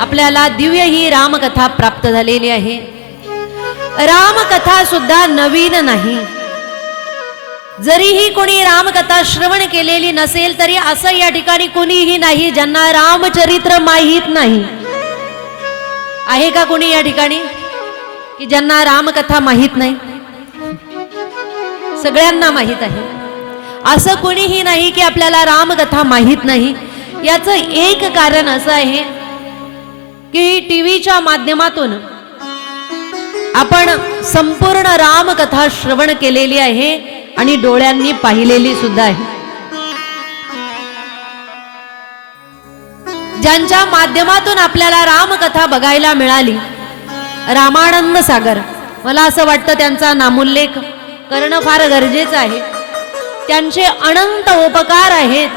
आपल्याला दिव्य ही रामकथा प्राप्त झालेली आहे। रामकथा सुद्धा नवीन नाही। जरीही कोणी रामकथा श्रवण केलेली नसेल तरी असं या ठिकाणी कोणीही नाही ज्यांना रामचरित्र माहीत नाही। आहे का कोणी या ठिकाणी की ज्यांना रामकथा माहीत नाही? सगळ्यांना माहीत आहे। असं कोणीही नाही की आपल्याला रामकथा माहीत नाही। याचं एक कारण असं आहे की टीव्हीच्या माध्यमातून आपण संपूर्ण रामकथा श्रवण केलेली आहे आणि डोळ्यांनी पाहिलेली सुद्धा आहे। ज्यांच्या माध्यमातून आपल्याला रामकथा बघायला मिळाली, रामानंद सागर, मला असं वाटतं त्यांचा नामोल्लेख करणं फार गरजेचं आहे। त्यांचे अनंत उपकार आहेत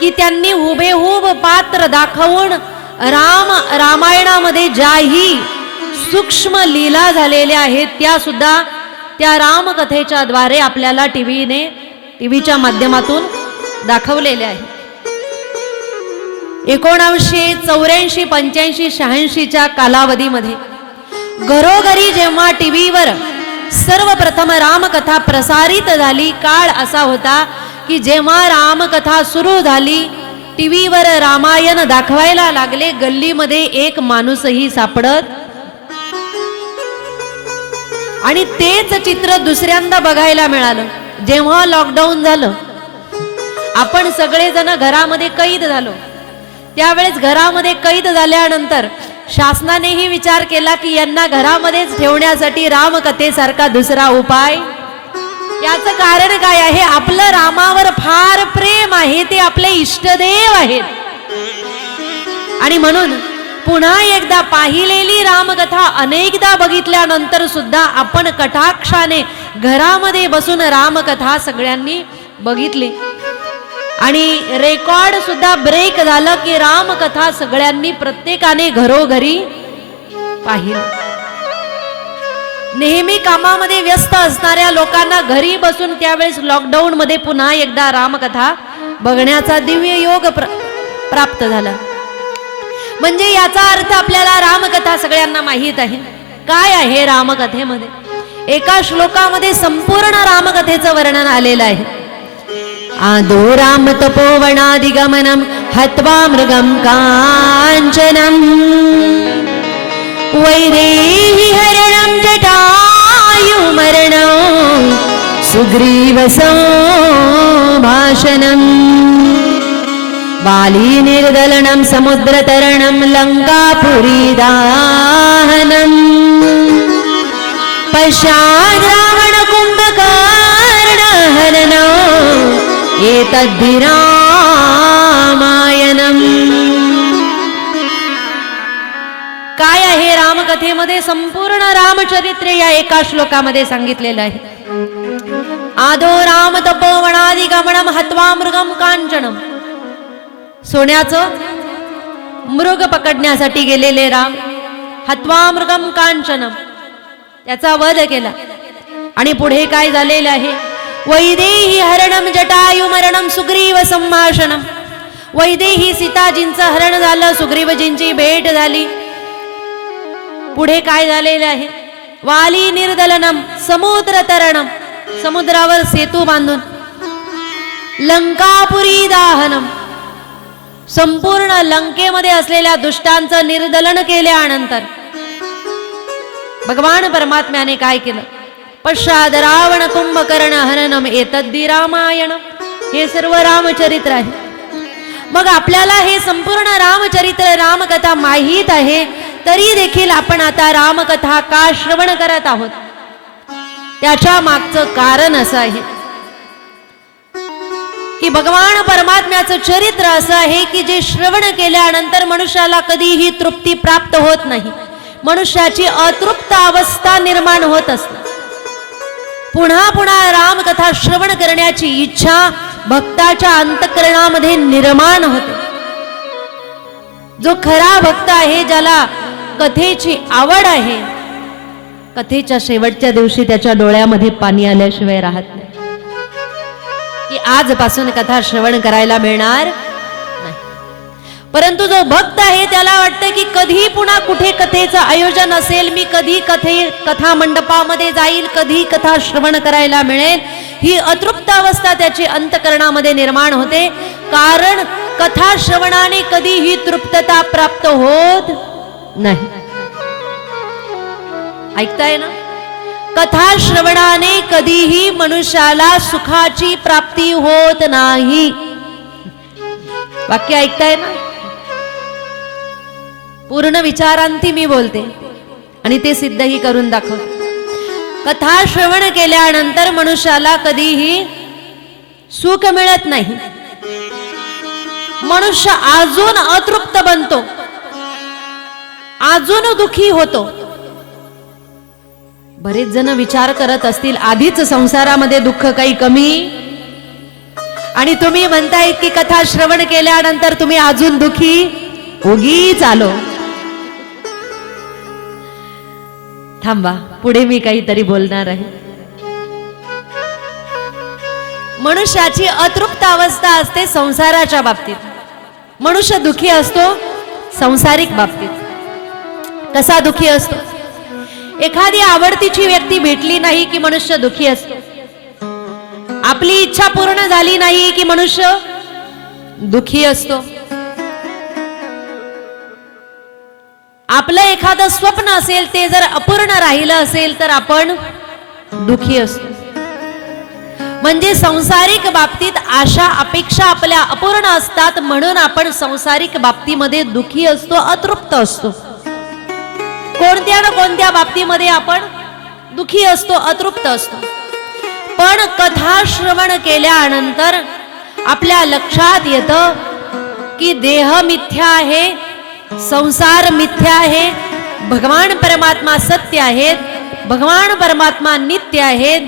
की त्यांनी हुबेहूब पात्र दाखवून रामायणामध्ये ज्याही सूक्ष्म लीला झालेल्या आहेत त्या सुद्धा त्या रामकथेच्या द्वारे आपल्याला टीव्हीच्या माध्यमातून दाखवलेल्या आहेत। 1984, 85, 86च्या कालावधीमध्ये घरोघरी जेव्हा टीव्हीवर सर्वप्रथम रामकथा प्रसारित झाली, काळ असा होता की जेव्हा रामकथा सुरू झाली, टीव्हीवर रामायण दाखवायला लागले, गल्लीमध्ये एक माणूसही सापडत आणि तेच चित्र दुसऱ्यांदा बघायला मिळालं जेव्हा लॉकडाऊन झालं। आपण सगळेजण घरामध्ये कैद झालो। त्यावेळेस घरामध्ये कैद झाल्यानंतर शासनानेही विचार केला की यांना घरामध्येच ठेवण्यासाठी रामकथेसारखा दुसरा उपाय। याचं कारण काय आहे? आपलं रामावर फार प्रेम आहे, ते आपले इष्टदेव आहेत आणि म्हणून पुन्हा एकदा पाहिलेली रामकथा अनेकदा बघितल्यानंतर सुद्धा आपण कटाक्षाने घरामध्ये बसून रामकथा सगळ्यांनी बघितली आणि रेकॉर्ड सुद्धा ब्रेक झालं की रामकथा सगळ्यांनी प्रत्येकाने घरोघरी पाहिली। नेहमी कामामध्ये व्यस्त असणाऱ्या लोकांना घरी बसून त्यावेळेस लॉकडाऊन मध्ये पुन्हा एकदा रामकथा बघण्याचा दिव्य योग प्राप्त झाला। म्हणजे याचा अर्थ आपल्याला रामकथा सगळ्यांना माहीत आहे। काय आहे रामकथेमध्ये? एका श्लोकामध्ये संपूर्ण रामकथेचं वर्णन आलेलं आहे। आदो राम तपोवनादिगमनम हत्वा मृगम कांचनम वैदेही हरणम जटायुमरणम सुग्रीव संभाषणम बाली निर्दलनम समुद्रतरणम लंकापुरी दाहनम पश्चात् रावण कुंभकर्ण हननम एतद्धि रामायणम। काय आहे रामकथेमध्ये? संपूर्ण रामचरित्र या एका श्लोकामध्ये सांगितलेलं आहे। आदो राम तपोवनादिगमनम हत्वा मृगम कांचनम। सोन्याचं मृग पकडण्यासाठी गेलेले राम, हत्वा मृगम कांचनम, त्याचा वध केला आणि पुढे काय झालेलं आहे? वैदेही हरणम जटायुमरणम सुग्रीव संभाषणम। वैदेही सीताजींचं हरण झालं, सुग्रीवजींची भेट झाली। पुढे काय झालेलं आहे? वाली निर्दलनम समुद्र तरणम, समुद्रावर सेतू बांधून लंकापुरी दाहनम, संपूर्ण लंकेमध्ये असलेल्या दुष्टांचं निर्दलन केल्यानंतर भगवान परमात्म्याने काय केलं? पश्चात् रावण कुंभकर्ण हननम एतद्धि रामायण। हे सर्व रामचरित्र आहे। मग आपल्याला हे संपूर्ण रामचरित्र रामकथा माहीत आहे तरी देखील आपण आता रामकथा का श्रवण करत आहोत? त्याच्या मागचं कारण असं आहे की भगवान परमात्म्याचं चरित्र असं आहे की जे श्रवण केल्यानंतर मनुष्याला कधीही तृप्ती प्राप्त होत नाही। मनुष्याची अतृप्त अवस्था निर्माण होत असते। पुन्हा पुन्हा रामकथा श्रवण करण्याची इच्छा भक्ताच्या अंतःकरणामध्ये निर्माण होते। जो खरा भक्त आहे, ज्याला कथेची आवड आहे, कथेच्या शेवटच्या दिवशी त्याच्या डोळ्यामध्ये पाणी आल्याशिवाय राहत नाही की आजपासून कथा श्रवण करायला मिळणार नाही। परंतु जो भक्त आहे त्याला वाटतं की कधी कथेचं आयोजन असेल, मी कधी कथा मंडपामध्ये जाईल, कधी कथा श्रवण करायला मिळेल, ही अतृप्त अवस्था त्याची अंतकरणामध्ये निर्माण होते. कारण कथा श्रवणाने कधीही तृप्तता प्राप्त होत नाही. ऐकताय ना? कथा श्रवणाने कधीही मनुष्याला सुखाची प्राप्ती होत नाही. वाक्य ऐकताय ना? पूर्ण विचारांती मी बोलते आणि ते सिद्धही करून दाखवते. कथा श्रवण केल्यानंतर मनुष्याला कधीही सुख मिळत नाही. मनुष्य अजून अतृप्त बनतो, अजून दुखी होतो. बरेच जण विचार करत असतील, आधीच संसारामध्ये दुःख काही कमी, आणि तुम्ही म्हणतायत की कथा श्रवण केल्यानंतर तुम्ही अजून दुखी, उगीच आलो. थांबा, पुढे मी काहीतरी बोलणार आहे. मनुष्याची अतृप्त अवस्था असते संसाराच्या बाबतीत. मनुष्य दुखी असतो संसारिक बाबतीत. कसा दुखी असतो? एखादी आवडतीची व्यक्ती भेटली नाही की मनुष्य दुखी असतो. आपली इच्छा पूर्ण झाली नाही की मनुष्य दुखी असतो. आपलं एखादं स्वप्न असेल, ते जर अपूर्ण राहिलं असेल तर आपण दुखी असतो. म्हणजे संसारिक बाबतीत आशा अपेक्षा आपल्या अपूर्ण असतात, म्हणून आपण संसारिक बाबतीमध्ये दुखी असतो, अतृप्त असतो. कोणत्या ना कोणत्या बाबतीमध्ये आपण दुखी असतो, अतृप्त असतो. पण कथा श्रवण केल्यानंतर आपल्या लक्षात येतं की देह मिथ्या आहे, संसार मिथ्या आहे, भगवान परमात्मा सत्य आहेत, भगवान परमात्मा नित्य आहेत,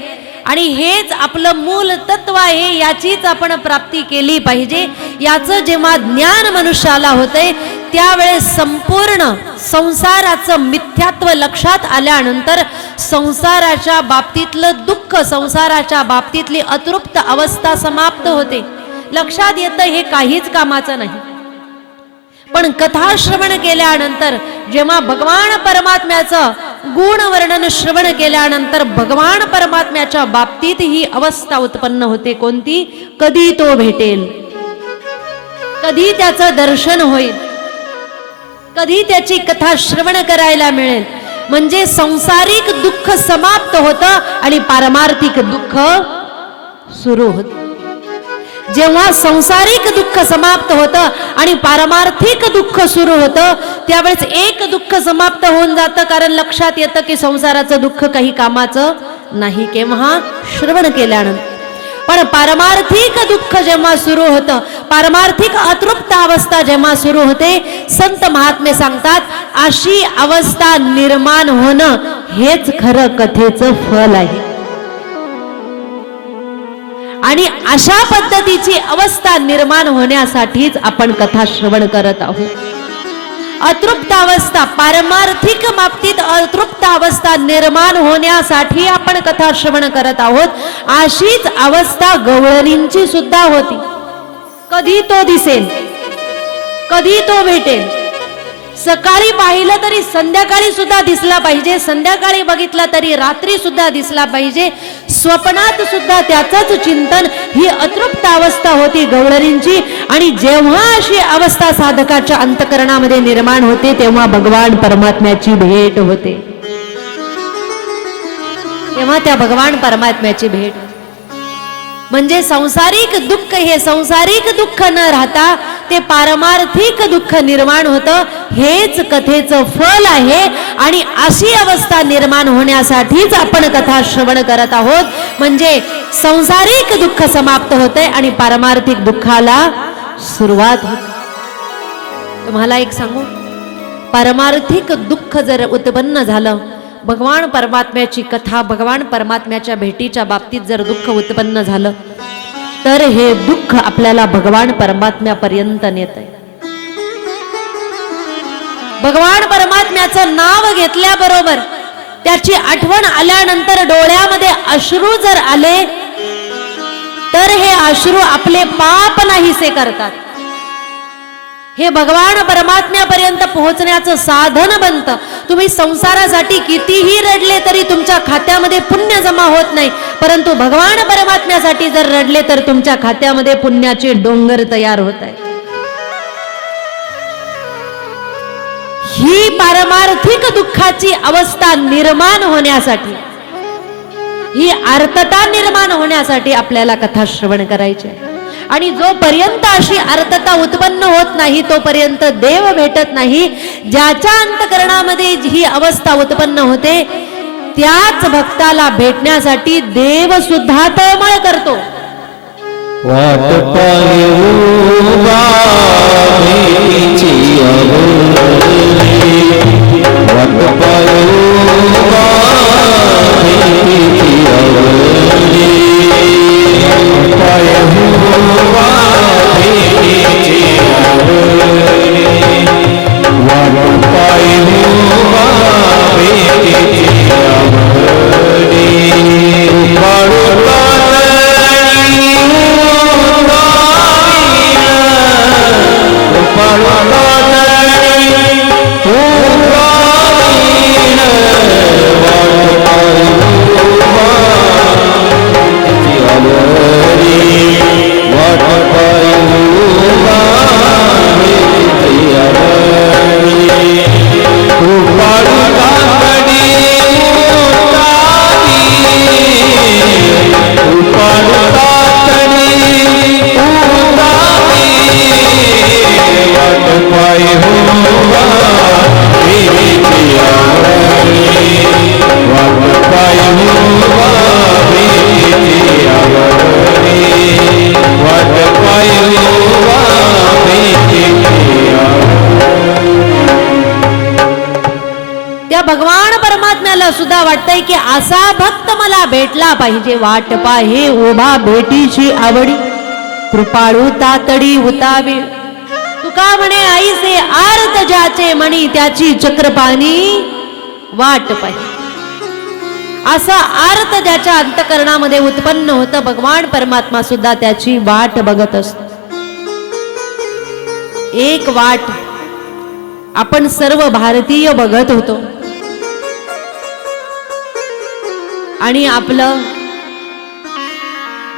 आणि हेच आपलं मूल तत्व आहे. याचीच आपण प्राप्ती केली पाहिजे. याचं जेव्हा ज्ञान मनुष्याला होतंय त्यावेळेस संपूर्ण संसाराचं मिथ्यात्व लक्षात आल्यानंतर संसाराच्या बाबतीतलं दुःख, संसाराच्या बाबतीतली अतृप्त अवस्था समाप्त होते. लक्षात येतं हे काहीच कामाचं नाही. पण कथा श्रवण केल्यानंतर जेव्हा भगवान परमात्म्याचं गुण वर्णन श्रवण केल्यानंतर भगवान परमात्म्याच्या बाबतीत ही अवस्था उत्पन्न होते. कोणती? कधी तो भेटेल, कधी त्याचं दर्शन होईल, कधी त्याची कथा श्रवण करायला मिळेल. म्हणजे सांसारिक दुःख समाप्त होतं आणि पारमार्थिक दुःख सुरू होतं. जेव्हा संसारिक दुःख समाप्त होतं आणि पारमार्थिक दुःख सुरू होतं त्यावेळेस एक दुःख समाप्त होऊन जातं, कारण लक्षात येतं की संसाराचं दुःख काही कामाचं नाही. केव्हा? श्रवण केल्यानंतर. पण पारमार्थिक दुःख जेव्हा सुरू होतं, पारमार्थिक अतृप्त अवस्था जेव्हा सुरू होते, संत महात्मे सांगतात अशी अवस्था निर्माण होणं हेच खरं कथेचं फल आहे. आणि अशा पद्धतीची अवस्था निर्माण होण्यासाठीच आपण कथा श्रवण करत आहोत. अतृप्त अवस्था, पारमार्थिक बाबतीत अतृप्त अवस्था निर्माण होण्यासाठी आपण कथा श्रवण करत आहोत. अशीच अवस्था गवळणींची सुद्धा होती. कधी तो दिसेल, कधी तो भेटेल. सकाळी पाहिलं तरी संध्याकाळी सुद्धा दिसला पाहिजे, संध्याकाळी बघितला तरी रात्री सुद्धा दिसला पाहिजे. स्वप्नात सुद्धा त्याचंच चिंतन, ही अतृप्त अवस्था होती गवळणींची. आणि जेव्हा अशी अवस्था साधकाच्या अंतकरणामध्ये निर्माण होते तेव्हा भगवान परमात्म्याची भेट होते. तेव्हा त्या भगवान परमात्म्याची भेट. म्हणजे संसारिक दुःख हे संसारिक दुःख न राहता ते पारमार्थिक दुःख निर्माण होतं. हेच कथेचं फल आहे. आणि अशी अवस्था निर्माण होण्यासाठीच आपण कथा श्रवण करत आहोत. म्हणजे संसारिक दुःख समाप्त होते आणि पारमार्थिक दुःखाला सुरुवात होते. तुम्हाला एक सांगू, पारमार्थिक दुःख जर उत्पन्न झालं, भगवान परमात्म्याची कथा, भगवान परमात्म्याच्या भेटीच्या बाबतीत जर दुःख उत्पन्न झालं तर हे दुःख आपल्याला भगवान परमात्म्यापर्यंत नेतंय. भगवान परमात्म्याचं नाव घेतल्याबरोबर, त्याची आठवण आल्यानंतर डोळ्यामध्ये अश्रू जर आले तर हे अश्रू आपले पाप नाहीसे करतात. हे भगवान परमात्म्यापर्यंत पोहोचण्याचं साधन बनतं. तुम्ही संसारासाठी कितीही रडले तरी तुमच्या खात्यामध्ये पुण्य जमा होत नाही, परंतु भगवान परमात्म्यासाठी जर रडले तर तुमच्या खात्यामध्ये पुण्याचे डोंगर तयार होत आहे. ही पारमार्थिक दुःखाची अवस्था निर्माण होण्यासाठी, ही आर्तता निर्माण होण्यासाठी आपल्याला कथा श्रवण करायची आहे. आणि जोपर्यंत अशी आर्तता उत्पन्न होत नाही तोपर्यंत देव भेटत नाही. ज्याच्या अंतकरणामध्ये ही अवस्था उत्पन्न होते त्याच भक्ताला भेटण्यासाठी देव सुद्धा तळमळ करतो. वाट पाहि उभा भेटीची आवडी, वाट पाहि उभा भेटीची आवडी, वाट पाहि उभा भेटीची आवडी, वाट पाहि उभा भेटीची आवडी. भगवान परमात्म्याला सुद्धा वाटतंय की असा भक्त मला भेटला पाहिजे. वाट पाहे उभा भेटीची आवडी, कृपाळू तातडी उतावी. तुका म्हणे आईसे आर्त ज्याचे म्हणी, त्याची चक्रपाणी वाट पाहि. असा आर्त ज्याच्या अंतकरणामध्ये उत्पन्न होतं, भगवान परमात्मा सुद्धा त्याची वाट बघत असतो. एक वाट आपण सर्व भारतीय बघत होतो आणि आपलं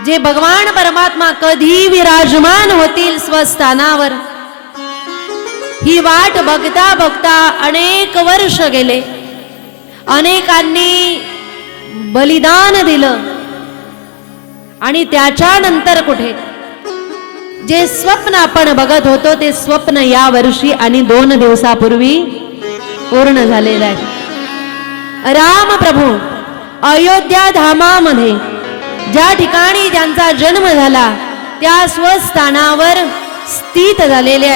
जे भगवान परमात्मा कधी विराजमान होतील स्वस्थानावर, ही वाट बघता बघता अनेक वर्ष गेले. अनेकांनी बलिदान दिलं आणि त्याच्यानंतर कुठे जे स्वप्न आपण बघत होतो ते स्वप्न या वर्षी आणि 2 दिवसापूर्वी पूर्ण झालेलं आहे. राम प्रभू अयोध्या धामामध्ये ज्या ठिकाणी ज्यांचा जन्म झाला त्या स्वस्थानावर स्थित झालेले